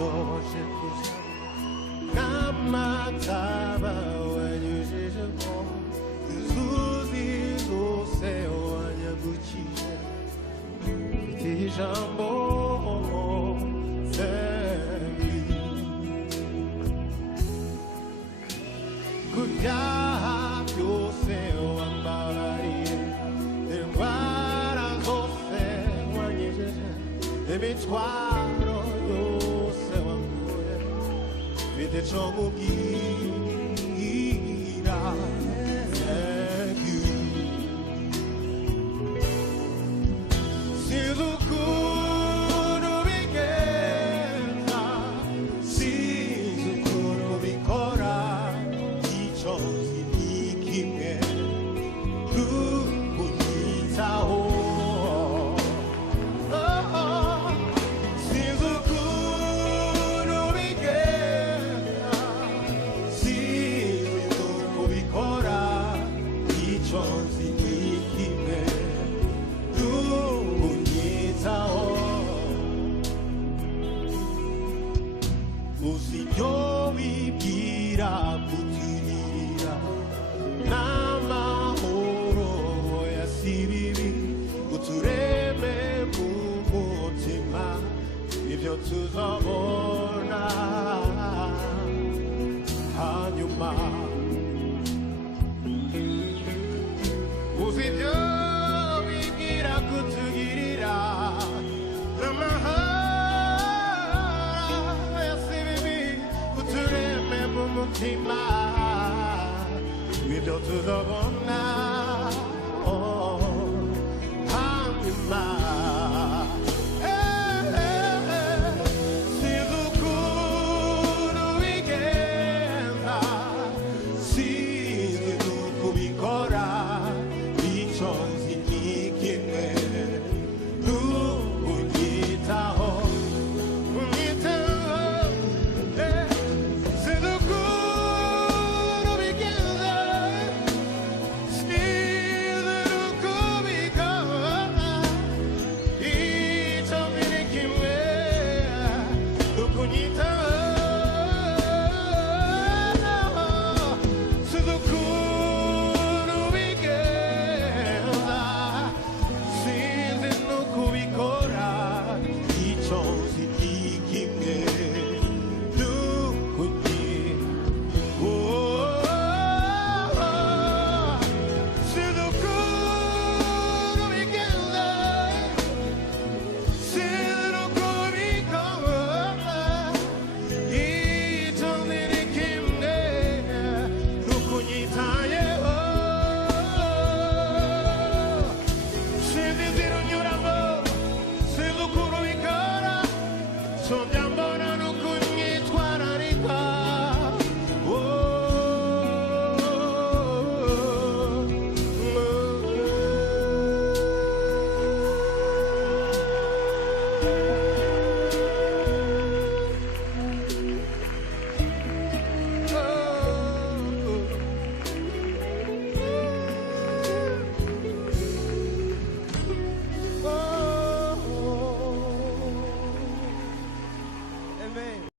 washoje kuza n'amataba wanyujije mu inzuzi zose wanyagukije mfite ijambo ku byaha byose wambabariye indwara zose wanyejeje imitwaro yose wankuye mfite ico nkubwira thank you sinzi ukuntu bigenda sinzi ukuntu bikora ico nzi ni kimwe kunyitaho Usibyo wibwira kuturira n'amahoro yasibibi utureme mu mutima ibyo tuzabona hanyuma usibyo wibwira kutugirira n'amahoro mutima ibyo tuzabona hanyuma sinzi ukuntu bigenda sinzi n'uko ubikora icyo nzi ni kimwe n'unyitaho So